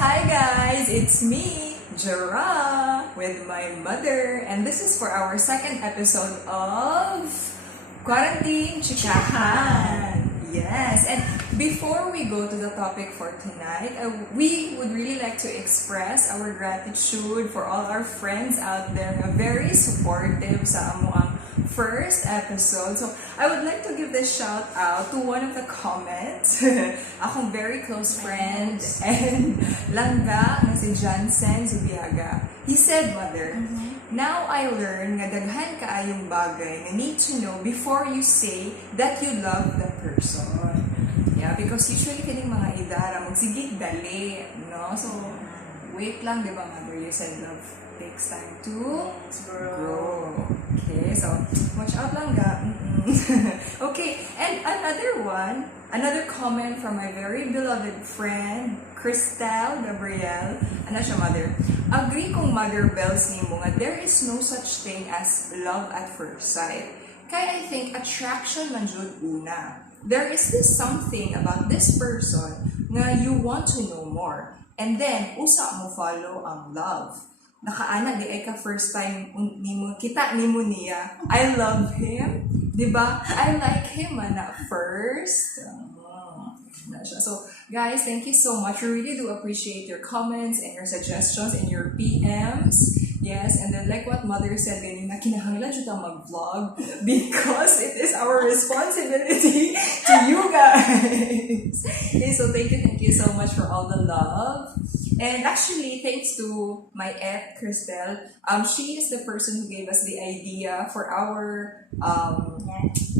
Hi guys, it's me, Jara, with my mother, and this is for our second episode of Quarantine Chikahan. Yes, and before we go to the topic for tonight, we would really like to express our gratitude for all our friends out there na very supportive sa amuang first episode. So, I would like to give this shout out to one of the comments. Akong very close friend and langga na si Johnson Zubiaga. He said, Mother, now I learn nga daghan kaayong bagay na need to know before you say that you love the person. Yeah, because usually kining mga idara magsigit dali, no? So, wait lang, di ba, Mother? You said love takes time to grow. Okay, so watch out lang ga. Okay, and another comment from my very beloved friend, Cristel Gabriel. Ano siya, Mother? Agree kong Mother Bells ni mo nga there is no such thing as love at first sight. Kaya I think attraction man jud una. There is this something about this person nga you want to know more. And then, usa mo follow ang love. Nakaana di ay ka first time kita nimo niya. I love him. Diba? I like him at first. So, guys, thank you so much. We really do appreciate your comments and your suggestions and your PMs. Yes, and then like what Mother said ganina, kinahanglan jud ta mag-vlog because it is our responsibility to you guys. Okay, so thank you so much for all the love. And actually, thanks to my aunt, Cristel, she is the person who gave us the idea for our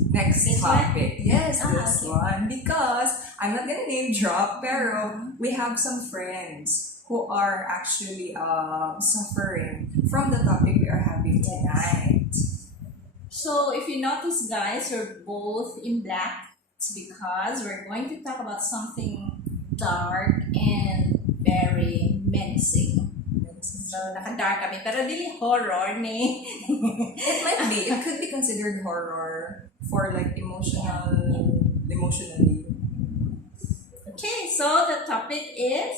next topic. Yes, this one. Because, I'm not gonna name drop, pero we have some friends who are actually suffering from the topic we are having tonight. So, if you notice, guys, we're both in black. It's because we're going to talk about something dark and very menacing. So, naka-dark kami. Pero dili horror ni. It might be. It could be considered horror for like emotionally. Okay, so the topic is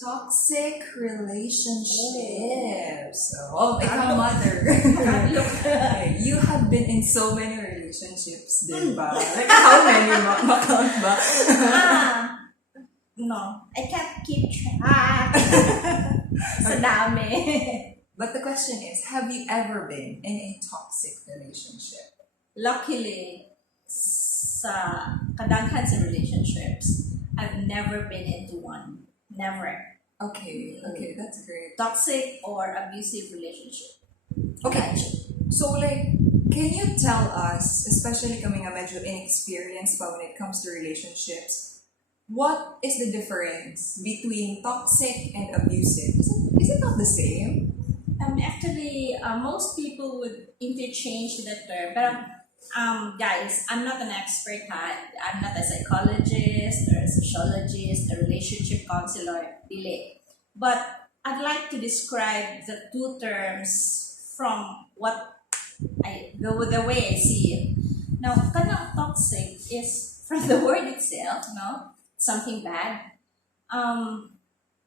toxic relationships. Oh, ikaw, Mother. You have been in so many relationships, diba? Like, how many? Makount ba? No, I can't keep track. Sa dami. But the question is, have you ever been in a toxic relationship? Luckily, sa kadaghan sa relationships, I've never been into one. Never. Okay, that's great. Toxic or abusive relationship. Okay, so like, can you tell us, especially kami nga medyo inexperienced pa when it comes to relationships, what is the difference between toxic and abusive? Is it not the same? Actually, most people would interchange the term. But guys, I'm not an expert. I'm not a psychologist or a sociologist, a relationship counselor. But I'd like to describe the two terms from the way I see it. Now, kanang toxic is from the word itself, no? Something bad.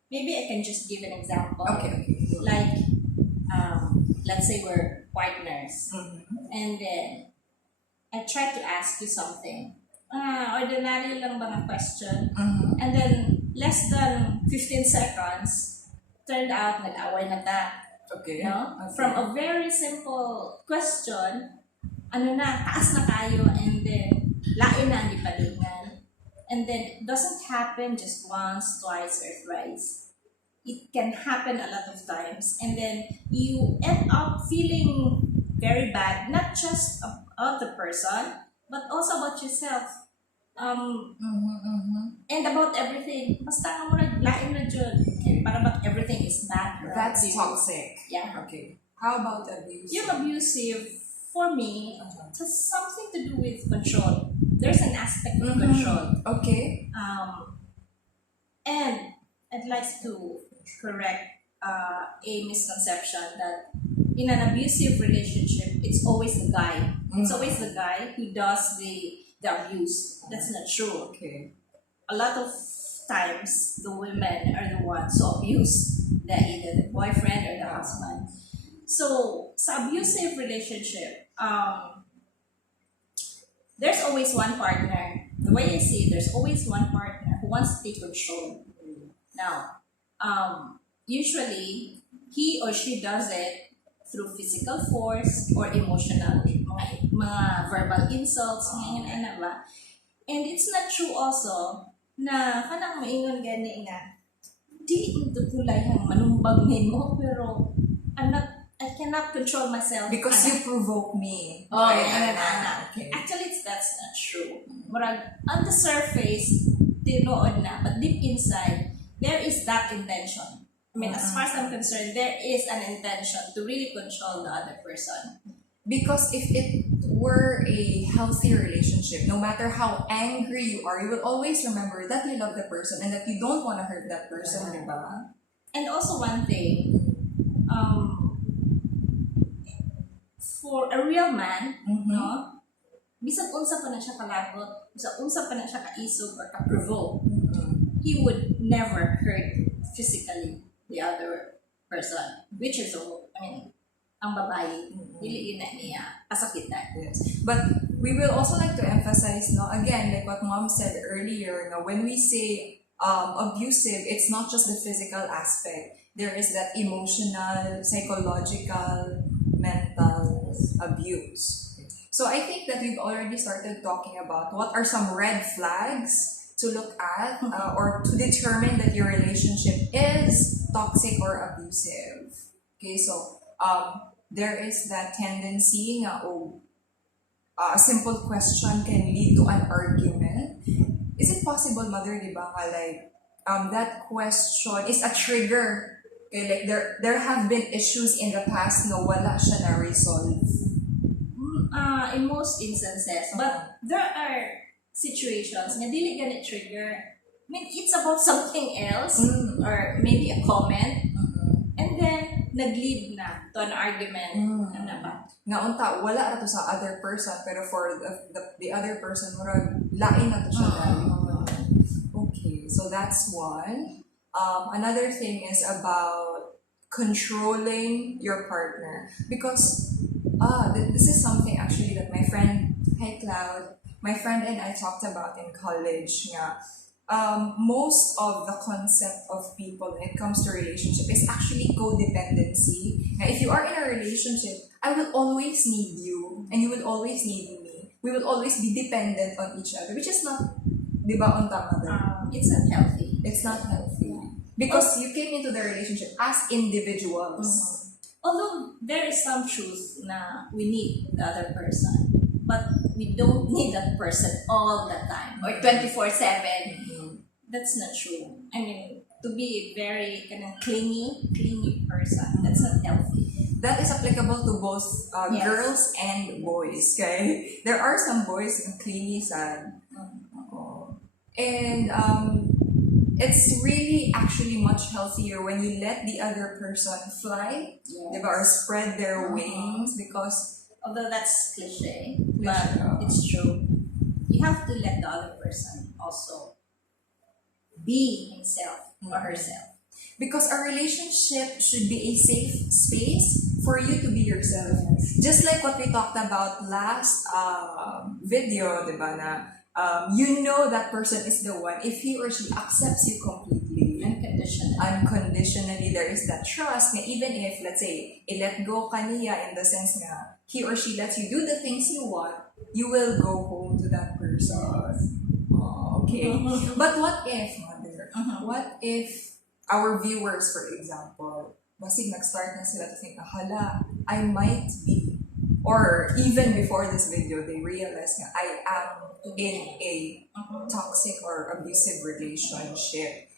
Maybe I can just give an example. Okay. Like, let's say we're partners, and then I try to ask you something. Ordinary lang ba na question? And then, less than 15 seconds, turned out nag-away na ta. Okay. No? Okay. From a very simple question, taas na tayo, and then, lain na ang ipadungan. And then, it doesn't happen just once, twice, or thrice. It can happen a lot of times. And then, you end up feeling very bad, not just about the person, but also about yourself. And about everything. Basta nga mo naglain na dyan. Para about everything is bad. That's toxic. Yeah. Okay. How about abusive? Yung abusive, for me, it has something to do with control. There's an aspect of control. Okay. And I'd like to correct a misconception that in an abusive relationship, it's always the guy. It's always the guy who does the abuse. That's not true. Okay. A lot of times, the women are the wants to abuse either the boyfriend or the husband. So, sa abusive relationship, there's always one partner. The way I see it, there's always one partner who wants to take control. Now, usually, he or she does it through physical force or emotional, mga verbal insults, ganyan ba? And it's not true also na kanang maingon gani nga, di ito kulay ang manumbag mo, pero I cannot control myself. Because you provoke me. Oh, right? Okay. Actually, that's not true. Murag, on the surface, tinuod na, but deep inside, there is that intention. I mean, as far as I'm concerned, there is an intention to really control the other person. Because if it were a healthy relationship, no matter how angry you are, you will always remember that you love the person and that you don't want to hurt that person, diba? And also one thing, for a real man, no, bisag unsa pa na siya kalabot, bisag unsa pa na siya kaisog or ka-provoke, he would never hurt physically the other person, which is, ang babae, dili na niya kasakitan. Yes. But we will also like to emphasize, no, again, like what Mom said earlier, no, when we say abusive, it's not just the physical aspect. There is that emotional, psychological, mental abuse. So I think that we've already started talking about what are some red flags to look at or to determine that your relationship is toxic or abusive. Okay, so there is that tendency na a simple question can lead to an argument. Is it possible, Mother, di ba, like that question is a trigger? Okay, like there have been issues in the past no wala siya na resolve. In most instances, but there are situations na dili ganit trigger. I mean, it's about something else or maybe a comment, and then nag-lead na to an argument. Ano ba? Nga unta wala ra to sa other person pero for the other person murag lain na to siya. Okay, so that's one. Another thing is about controlling your partner because this is something actually that my friend, hi Cloud, my friend and I talked about in college. Nga, most of the concept of people when it comes to relationship is actually codependency. Now, if you are in a relationship, I will always need you and you will always need me. We will always be dependent on each other, which is not, di ba, on tama din? It's not healthy. It's not healthy. Because you came into the relationship as individuals. Although there is some truth na we need the other person, but we don't need that person all the time or 24/7. That's not true. I mean, to be a very kind of clingy person, that's not healthy. That is applicable to both Yes. girls and boys, okay? There are some boys who clingy sad. And it's really actually much healthier when you let the other person fly, diba, or spread their wings because Although that's cliche, but it's true. You have to let the other person also be himself or herself. Because a relationship should be a safe space for you to be yourself. Just like what we talked about last video, diba, na you know that person is the one if he or she accepts you completely. Unconditionally, there is that trust na even if, let's say, let go ka niya in the sense na he or she lets you do the things you want, you will go home to that person. Okay. But what if, Mother? What if our viewers, for example, basig nag-start na sila to think, hala, I might be, or even before this video, they realize na I am in a toxic or abusive relationship.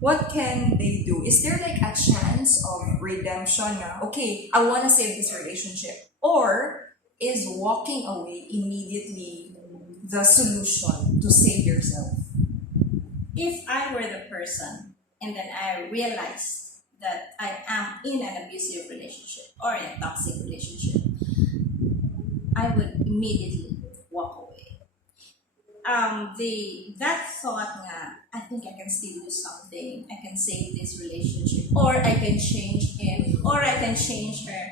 What can they do? Is there like a chance of redemption na, okay, I want to save this relationship? Or is walking away immediately the solution to save yourself? If I were the person and then I realized that I am in an abusive relationship or in a toxic relationship, I would immediately walk away. that thought nga, I think I can still do something. I can save this relationship, or I can change him, or I can change her.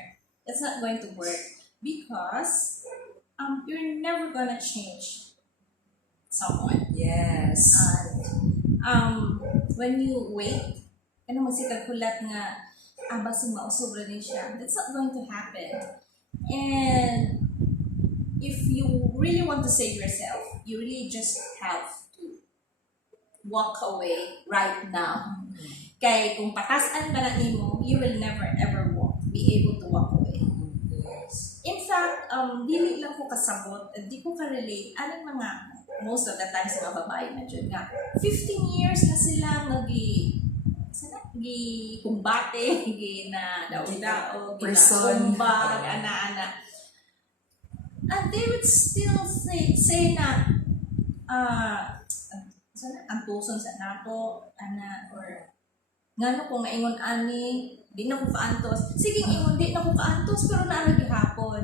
It's not going to work because you're never gonna change someone. Yes. When you wait, ano magsikalkulat nga, basing mausobra din siya, that's not going to happen. And if you really want to save yourself, you really just have to walk away right now. Kaya kung patasan ba na nimo, you will never ever be able to walk away. Yes. In fact, dili lang ko kasabot, di ko ka-relate, anong mga, most of the time sa mga babae na dyan nga, 15 years na sila kumbate, na daw-dao, kumbag, ana-ana. And they would still say na, antuson sa nato, ana, or ngano kung naingon ani, di na ko kaantos. Sige, ingon, di na ko kaantos, pero naarag hapon.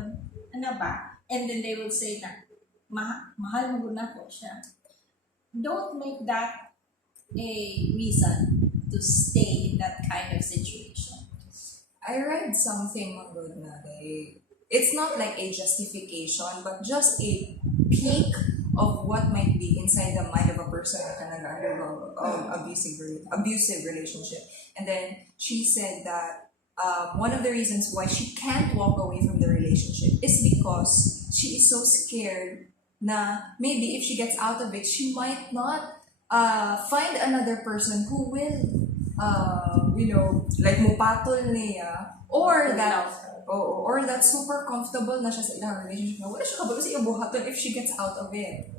Ano ba? And then they will say na, mahal mo na ko siya. Don't make that a reason to stay in that kind of situation. I read something good na it's not like a justification, but just a peek of what might be inside the mind of a person na undergo abusive relationship. And then she said that one of the reasons why she can't walk away from the relationship is because she is so scared na maybe if she gets out of it, she might not find another person who will, like mupatol niya, or that super comfortable na siya sa ilang relationship na wala siya kabalo sa ibuhaton if she gets out of it.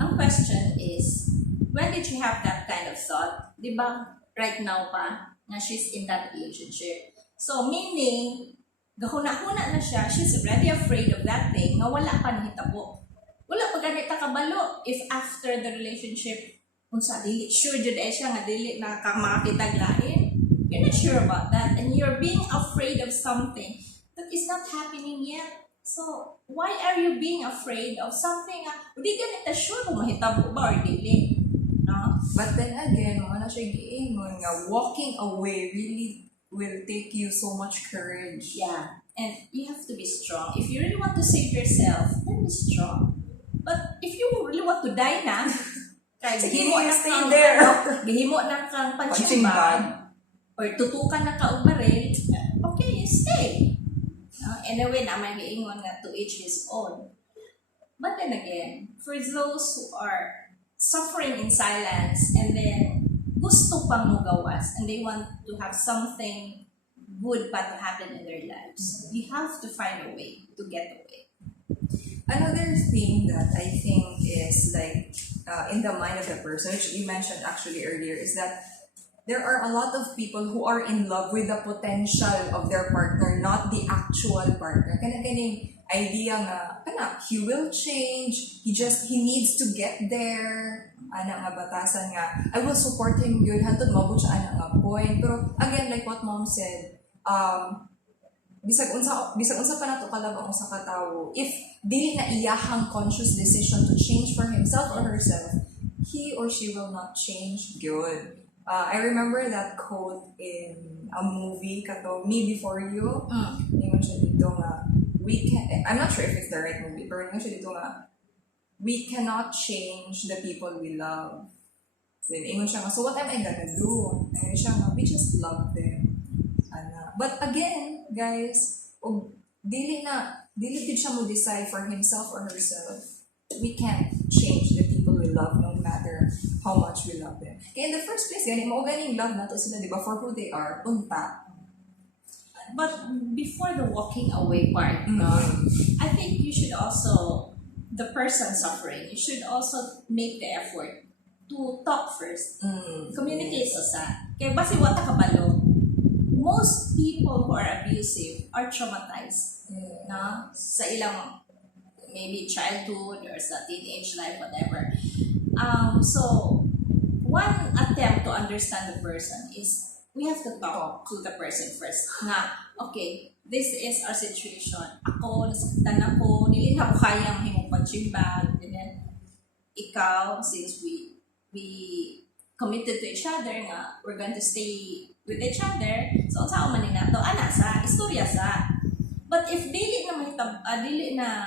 Ang question is, when did you have that kind of thought? Di ba, right now pa, na she's in that relationship. So, meaning, gahuna-huna na siya, she's already afraid of that thing, nga wala pa nahitabo. Wala pa ganita kabalo if after the relationship, kung sa dili, sure jud siya nga dili na makakitag lain. You're not sure about that, and you're being afraid of something that is not happening yet. So, why are you being afraid of something di ganita sure kung mahitabo ba or dili? No? But then again, na siya giingon nga walking away really will take you so much courage. Yeah, and you have to be strong. If you really want to save yourself, then be strong. But if you really want to die na, gihimo na stay there. Gihimo na kang punching bag, or tutukan na ka og baril, okay, stay. Anyway, naman giingon nga to each his own. But then again, for those who are suffering in silence and then gusto pang mugawas and they want to have something good pa to happen in their lives, you have to find a way to get away. Another thing that I think is like in the mind of the person, which you mentioned actually earlier, is that there are a lot of people who are in love with the potential of their partner, not the actual partner. Kaning idea nga, he will change, he needs to get there, nga batasan nga, I will support him good, hantod mabot siya nga point. Pero again, like what mom said, bisag unsa pa nato kalabang usa ka tawo, if dili na iyahang conscious decision to change for himself or herself, he or she will not change good. I remember that quote in a movie, kato Me Before You. Ingon siya dito nga, I'm not sure if it's the right movie, pero ingon siya dito nga, we cannot change the people we love. Then ingon siya nga, so what am I gonna do? Ingon siya nga, we just love them. But again, guys, dili din siya mo decide for himself or herself. We can't change the people we love no matter how much we love them. Kaya in the first place, ganing love nato sila, di ba, for who they are, punta. But before the walking away part, I think you should also, the person suffering, you should also make the effort to talk first. Communicate sa. Kaya basi wata kabalo. Most people who are abusive are traumatized. No? Sa ilang maybe childhood or sa teenage life, whatever. So, one attempt to understand the person is we have to talk to the person first. Na, okay, this is our situation. Ako, nasaktan ako, nilin ako kaya mahimong punching bag, ganyan. ikaw, since we committed to each other nga, we're going to stay with each other, so sa man ni nato, ana sa, istorya sa. But if dili na dili na,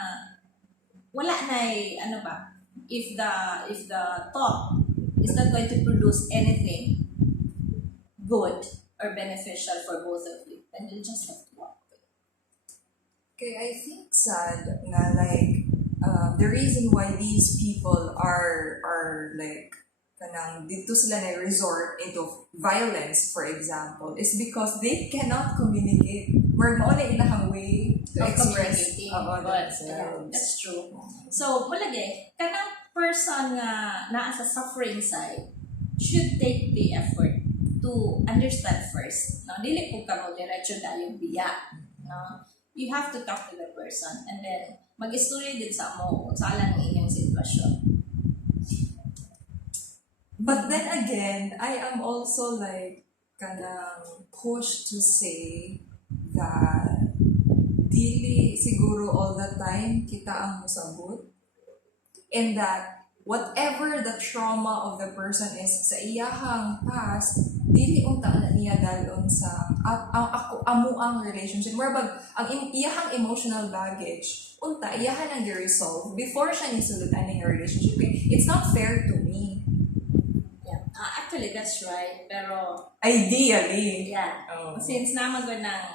wala na ano ba, if the talk is not going to produce anything good or beneficial for both of you, then you just have to walk away. Okay, I think sad na like the reason why these people are like kanang dito sila na resort into violence, for example, is because they cannot communicate. We're mo na ilang way to Of express communicating. themselves. That's true. So, mulagi, kanang person nga naa sa suffering side should take the effort to understand first. No? Dili po ka mo diretso dahil biya. No? You have to talk to the person and then mag-istorya din sa mo sa alang ng inyong sitwasyon. But then again, I am also like kanang pushed to say that dili siguro all the time kita ang musabot, and that whatever the trauma of the person is sa iyahang past, dili unta na niya dalon sa amuang relationship. Whereas ang iyahang emotional baggage, unta iyahan ang i-resolve before siya nisulod aning relationship. It's not fair to me. Yeah. Actually, that's right. Pero, Ideally. yeah. Oh. Since naman ko ng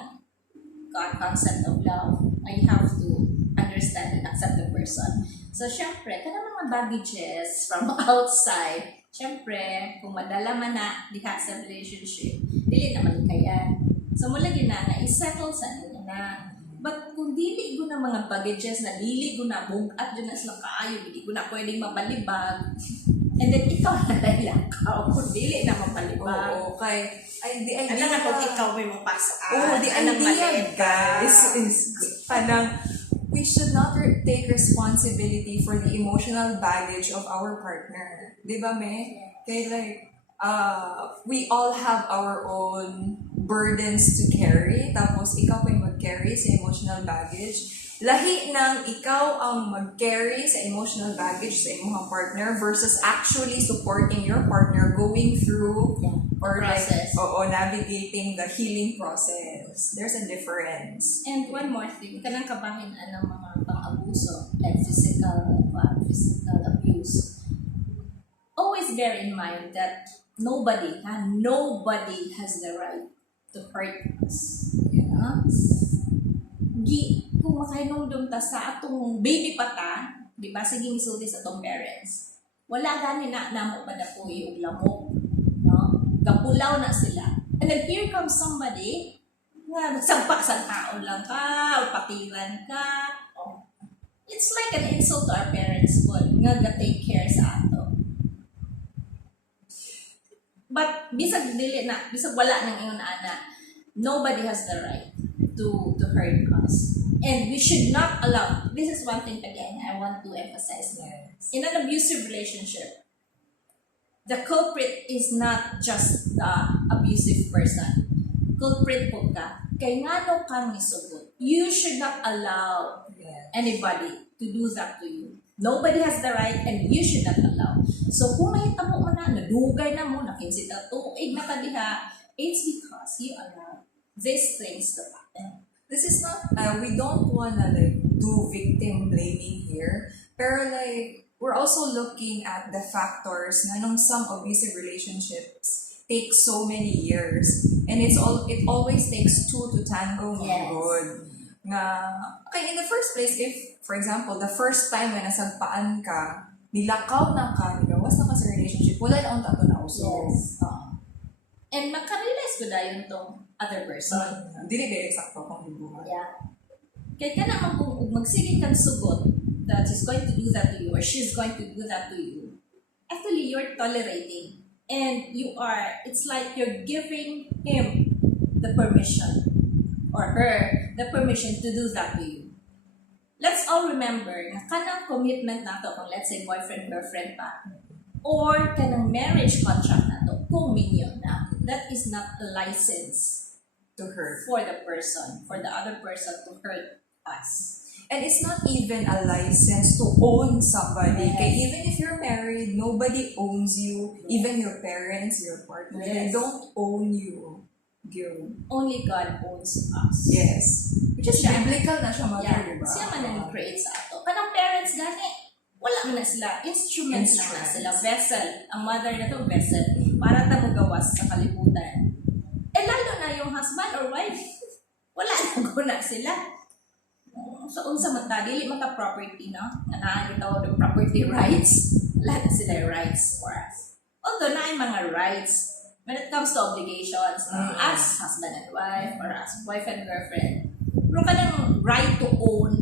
concept of love, I have to understand and accept the person. So, syempre, kada mga baggages from outside, syempre, kung madala man na diha sa relationship, dili naman kaya. So, mula na i-settle sa nila na. But kung dili ko na mga baggages na dili ko na bugat dyan na sila kaayo, dili ko na pwedeng mabalibag, and then ikaw na lakaw, kung dili na mabalibag. Oo, okay. The idea, Ano nga kung ikaw may mapasok? the idea, guys, is parang we should not take responsibility for the emotional baggage of our partner. Di ba, me? Kaya like, we all have our own burdens to carry, tapos ikaw pa yung mag-carry sa emotional baggage. Lahi ng ikaw ang mag-carry sa emotional baggage sa imong partner versus actually supporting your partner going through or process. like navigating the healing process. There's a difference. And one more thing, kanang kabahin ng mga pang-abuso, like physical abuse. Always bear in mind that nobody has the right to hurt us. Yeah? Kung makahinumdum ta sa atong baby pata, di ba, sige misulti sa atong parents, wala gani na namo pa na po yung lamok. No? Kapulaw na sila. And then here comes somebody nga nagsagpa sa tao lang ka, o patilan ka. Oh. It's like an insult to our parents po, nga ga-take care sa ato. But bisag dili na, bisag wala nang ingon ana, nobody has the right to hurt us. And we should not allow, this is one thing again I want to emphasize. Yes. In an abusive relationship, the culprit is not just the abusive person. Culprit po ka. Kay nga no kang nisugot. You should not allow anybody to do that to you. Nobody has the right and you should not allow. So kung mahita mo na, nadugay na mo, nakinsit na tuig na kadiha, it's because you allow these things to happen. This is not, we don't wanna like do victim blaming here, pero like, we're also looking at the factors na nung some abusive relationships take so many years, and it always takes two to tango. Yes. Good. Nga, okay, in the first place, if, for example, the first time na nasagpaan ka, nilakaw na ka, nigawas na ka sa relationship, wala na akong tato na uso. Yes. And makarealize ko dayon tong other person. Dili ba eksakto kung hibuhat? Yeah. Kaya ka naman kung magsigit kang sugot that he's going to do that to you or she's going to do that to you, actually you're tolerating. And it's like you're giving him the permission or her the permission to do that to you. Let's all remember na kanang commitment nato kung let's say boyfriend-girlfriend pa or kanang marriage contract nato kung minyo na, that is not a license To hurt. for the person, for the other person to hurt us. And it's not even a license to own somebody. Yes. Okay? Even if you're married, nobody owns you. Even your parents, your partner, they Yes. don't own you. Gil. Only God owns us. Yes. Which is Siya. biblical na siya, mother, Yeah. diba? Siya man ang create sa ato. Kanang parents gani, wala man na sila. Instruments lang na sila. Vessel. Ang mother na to, vessel. Para ta mo gawas sa kalibutan. Eh lalo na yung husband or wife. Wala na guna sila. So, unsa man ta, dili man ta property, no? Nga nakakita the property rights. Wala na sila rights for us. Although na ay mga rights when it comes to obligations, as husband and wife or as wife and girlfriend. Pero kanang right to own.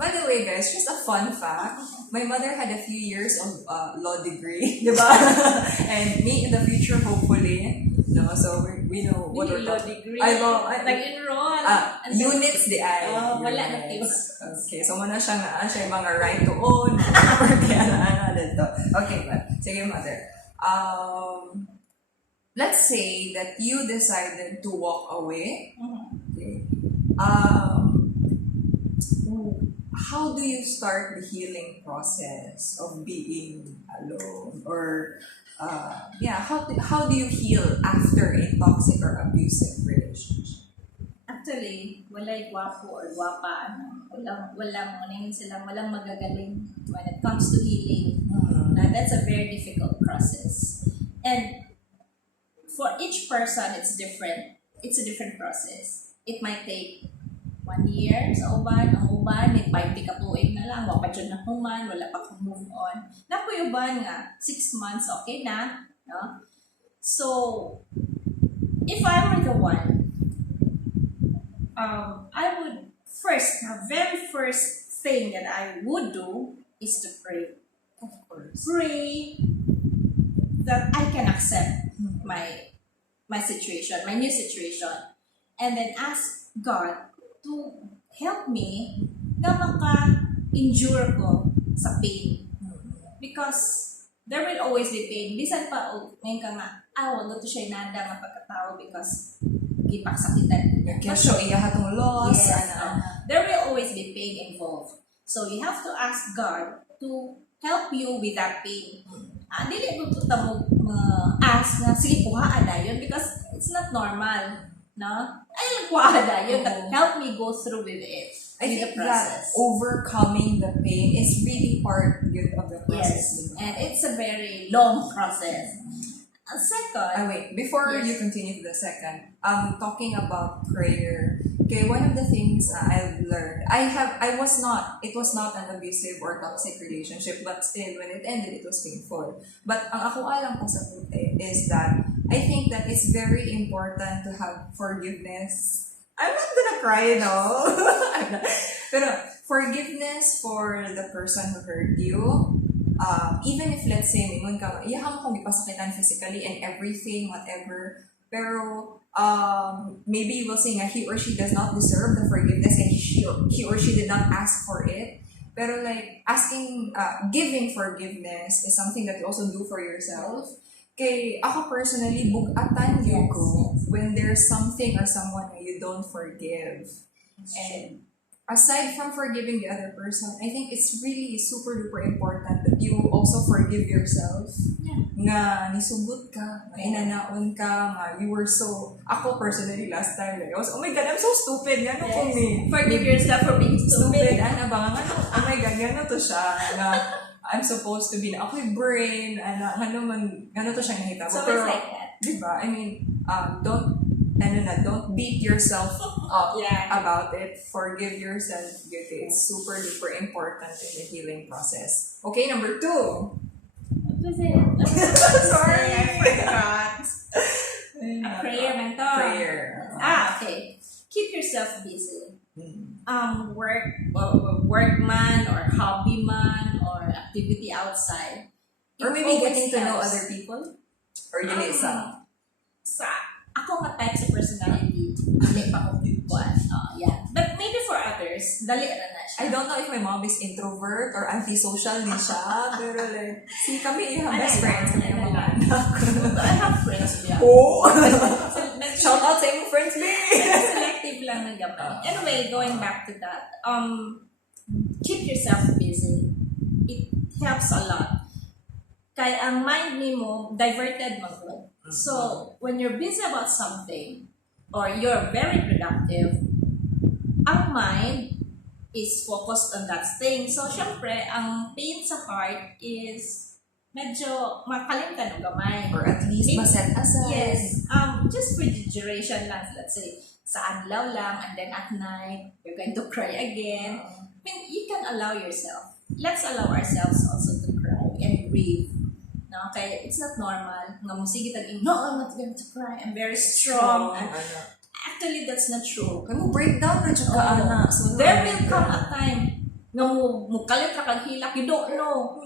By the way, guys, just a fun fact. My mother had a few years of law degree, diba? And me in the future, hopefully, no? So we know what we're Law talking. degree. Nag-enroll. Nag-enroll. Units di ay. Oh, wala na Units. Okay, so muna siya nga, siya yung mga right to own, property, ano dito. Okay, but, sige, mother. Let's say that you decided to walk away. Okay. How do you start the healing process of being alone? Or, how do you heal after a toxic or abusive relationship? Actually, walay gwapo or gwapa, ano, walang magagaling when it comes to healing. That's a very difficult process. And for each person, it's different. It's a different process. It might take 1 year sa uban. Ang uban, may 5 katuig na lang. Wala pa dyan na human, wala pa kong move on. Napo yung uban nga, 6 months, okay na. No? So, if I were the one, I would very first thing that I would do is to pray. Of course. Pray that I can accept my situation, my new situation, and then ask God to help me na maka-endure ko sa pain. Because there will always be pain. Bisan pa, ngayon ka nga, wala to siya inanda nga pagkatao because gipaksakitan. So, iyahatong loss. Yes, there will always be pain involved. So, you have to ask God to help you with that pain. Dili mo ito ask na, sige, kuhaan na yun because it's not normal. No? Ay, kuhaan na yun. But help me go through with it. I think that overcoming the pain is really part of the process. Yes, and it's a very long process. Second, wait, before you continue to the second, talking about prayer. Okay, one of the things I've learned, it was not an abusive or toxic relationship, but still, when it ended, it was painful. But ang ako alam ko sa puti is that I think that it's very important to have forgiveness. I'm not gonna cry, no. Pero forgiveness for the person who hurt you. Even if, let's say, mingon ka, iyahang kung ipasakitan physically and everything, whatever, pero maybe you will say nga he or she does not deserve the forgiveness and he or she did not ask for it. Pero like, giving forgiveness is something that you also do for yourself. Kay ako personally, bugatan yun ko when there's something or someone that you don't forgive. And aside from forgiving the other person, I think it's really super duper important that you also forgive yourself. Yeah. Nga nisugot ka, inanaon ka, you were so, ako personally last time, like, I was, oh my God, I'm so stupid. Gano ko ni. Forgive yourself for being stupid. Ano ba? Oh my God, gano to siya. Nga, I'm supposed to be na ako'y brain, ano to siya nakita. So pero, it's like that. Diba? I mean, don't beat yourself up about it. Forgive yourself. It's super duper important in the healing process. Okay, number 2. What was it? Sorry, I forgot. Prayer, mentor. Prayer. Okay. Keep yourself busy. Workman or hobby man or activity outside. Or maybe getting to know other people? Or dili sa ako nga type sa personality, dali pa ko buwan. But maybe for others, dali na siya. I don't know if my mom is introvert or antisocial din siya, pero like, kami best friends kami yung mga anak. I have friends. Oh! Shout out sa imong friends, me! Selective lang na gamay. Anyway, going back to that, keep yourself busy. It helps a lot. Kaya ang mind mo diverted magod. So, when you're busy about something, or you're very productive, ang mind is focused on that thing. So, syempre, ang pain sa heart is medyo makalimutan ng gamay. Or at least maset aside. Yes. Just for the duration lang. Let's say, sa adlaw lang, and then at night, you're going to cry again. I mean, you can allow yourself. Let's allow ourselves also to cry and grieve. No, okay, it's not normal. Nga musigitan no, I'm not going to cry. I'm very strong. Actually, that's not true. Kaya mo breakdown na dyan ka, ana. So there will come a time na mukalit ra kag hilak, you don't know.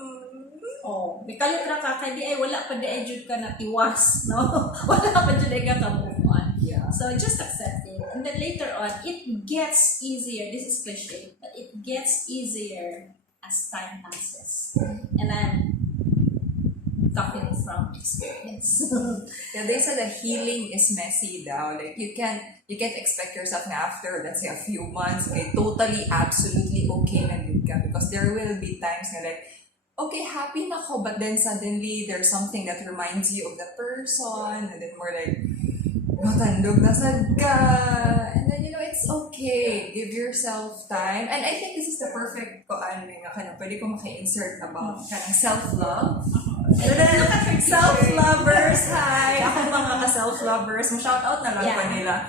Oh, mikalit ra ka kay di ay wala pa di ay jud ka na tiwas, no? Wala pa jud ay ka move on. Yeah. So just accept it. And then later on, it gets easier. This is cliche, but it gets easier as time passes. And I'm talking from experience. Yeah, they said that healing is messy daw. Like you can't expect yourself na after, let's say, a few months, okay, totally, absolutely okay na good ka. Because there will be times na like, okay, happy na ko, but then suddenly there's something that reminds you of the person, and then more like, matandog na sad ka. And then, it's okay. Give yourself time. And I think this is the perfect pwede ko maka-insert about self-love. Self-lovers, hi! Ako mga ka-self-lovers. Shout out na lang pa nila.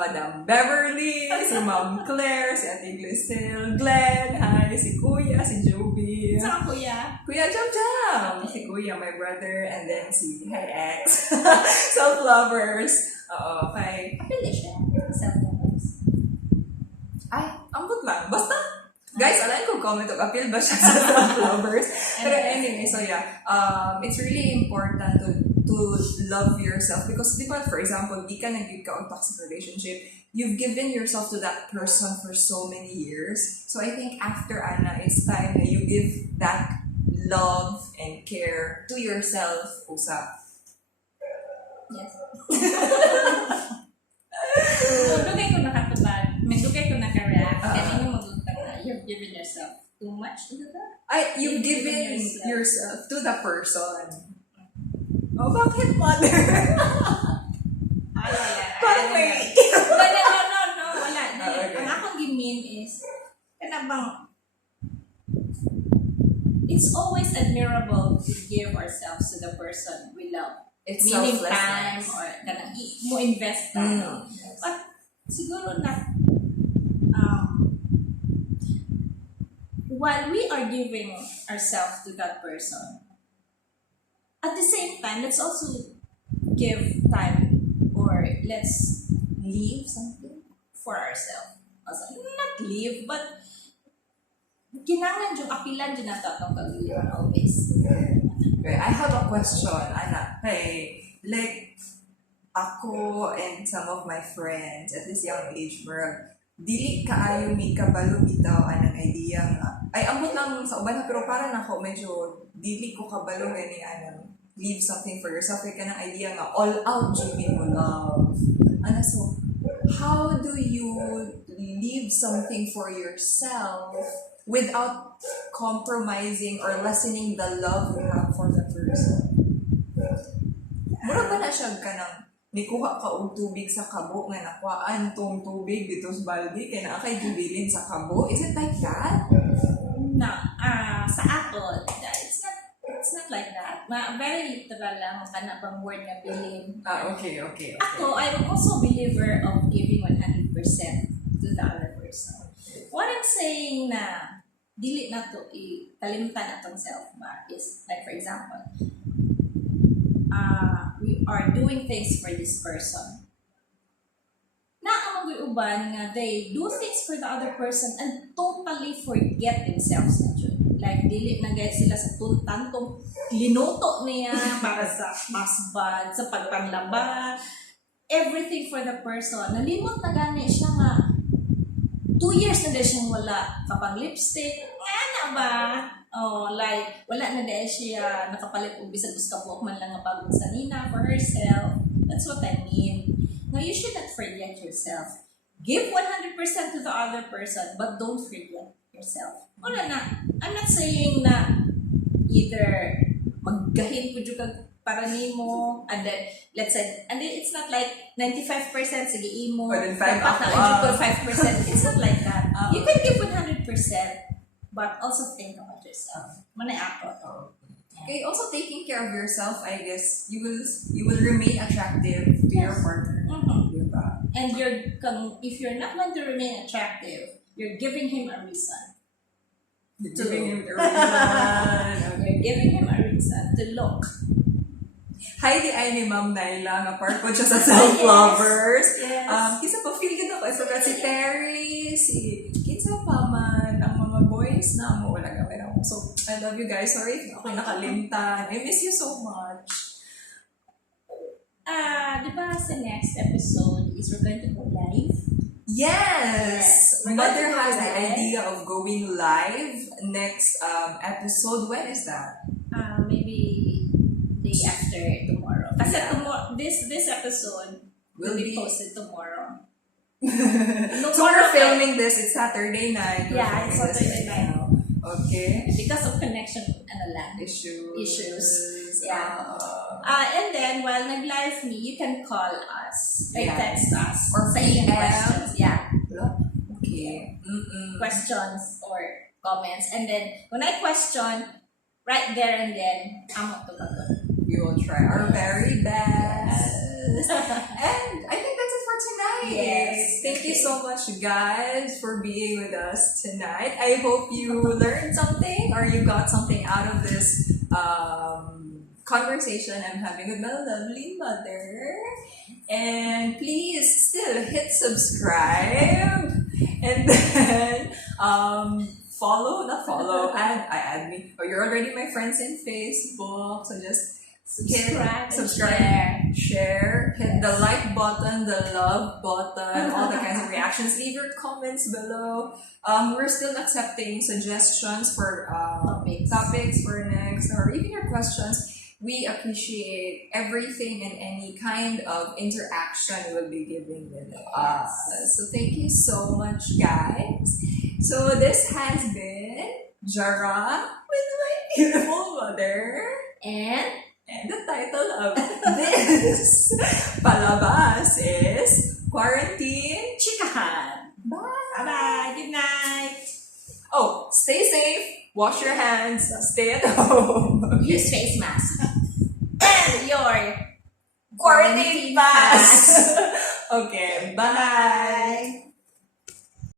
Madam Beverly, si Ma'am Claire, si Ate Glycil, Glenn, hi, si Kuya, si Joby. Saan Kuya? Kuya Jam Jam! Si Kuya, my brother, and then si hi ex. Self-lovers. Oo, kay... Apil siya. Self-lovers. Ay, ambot lang. Basta, guys, alam ko comment of appeal ba siya sa self-lovers. Pero anyway, so yeah, it's really important to love yourself because, di ba, for example, di ka nag-give ka on toxic relationship, you've given yourself to that person for so many years. So I think after, Anna, it's time na you give that love and care to yourself, usap. Yes. Dugay ko nakatubag. Dugay ko naka-react. Kanino magutang na you've given yourself too much into that? You've given yourself to the person. Oh, bakit, mother? Parang may... No, wala. Okay. Ang akong gimin is, it's always admirable to give ourselves to the person we love. It's meaning time selflessness. or mo invest time. Yes. But siguro na while we are giving ourselves to that person, at the same time, let's also give time or let's leave something for ourselves. Not leave, but kinanglan yung apilan dyan nato atong kagiliran always. Okay, I have a question, Anna. Hey, like, ako and some of my friends at this young age, dili kaayo ni kabalo bitaw anang idea nga. Ay, ambot lang sa uban, pero parang ako, medyo dili ko kabalo gani anang leave something for yourself. Like, kanang idea nga, all out giving mo love. Ano, so, how do you leave something for yourself without compromising or lessening the love you have for the person? Mura ba na siya ka ng nikuha ka og tubig sa kabo nga nakuhaan tong tubig dito sa balde kaya na kay gibilin sa kabo? Is it like that? No, sa ato, it's not like that. Very literal lang kana bang word nga bilin. Okay. Ako, I'm also a believer of giving 100% to the other person. What I'm saying na dili na to kalimutan atong self ba is like, for example, we are doing things for this person. Naamang uban nga they do things for the other person and totally forget themselves na dyan. Like, dili na guys sila sa tantong linuto niya para sa masbad, sa pagpanlaba, everything for the person. Nalimot na gani siya nga 2 years na dahil siyang wala kapang lipstick. Nga na ba? Oh, like, wala na dahil siya nakapalit o bisag kabuok man lang ang bagong sanina for herself. That's what I mean. Now, you should not forget yourself. Give 100% to the other person, but don't forget yourself. Wala na. I'm not saying na either maggahin ko juga para nimo, and then let's say, and then it's not like 95% sige imo, But then 5 dapat ako, na enjoy ko 5%. It's not like that. You can give 100%, but also think about yourself. Manay ako. Okay, also taking care of yourself, I guess you will remain attractive to your partner. Diba? And if you're not going to remain attractive, you're giving him a reason. Giving him a reason. You're giving him a reason to look. Hi, di ay ni Ma'am Naila, nga part po siya sa self-lovers. Yes. Kisa pa feel ko I forgot si Terry, si Kitsa pa man, ang mga boys na mo, wala ka meron. So, I love you guys. Sorry if ako nakalimtan. I miss you so much. Di ba sa next episode is we're going to go live? Yes! We're Mother going to go has the live. idea of going live next episode. When is that? Maybe day after tomorrow. Kasi Yeah. tomorrow, this episode will be posted tomorrow. So we're filming this. It's Saturday night. We're Yeah, it's filming this Saturday right night. now. Okay. Because of connection and land Issues. Yeah. And then while nag-live me, you can call us or Yeah. text us Or sa inyong PM. questions. Yeah. Okay. Questions or comments. And then when I question, right there and then, amo to bagon. We will try our very best. And I think that's it for tonight. Yes. Thank you so much, guys, for being with us tonight. I hope you learned something or you got something out of this conversation I'm having with my lovely mother. And please still hit subscribe and then add me. Oh, you're already my friends in Facebook, so just subscribe, share, hit the like button, the love button, all the kinds of reactions. Leave your comments below. We're still accepting suggestions for topics for next, or even your questions. We appreciate everything and any kind of interaction you will be giving with us. So thank you so much, guys. So this has been Jara with my beautiful mother. And the title of this palabas is Quarantine Chikahan. Bye! Bye-bye. Good night. Oh, stay safe, wash your hands, stay at home. Use face mask. And your Quarantine pass! Okay, bye! Bye.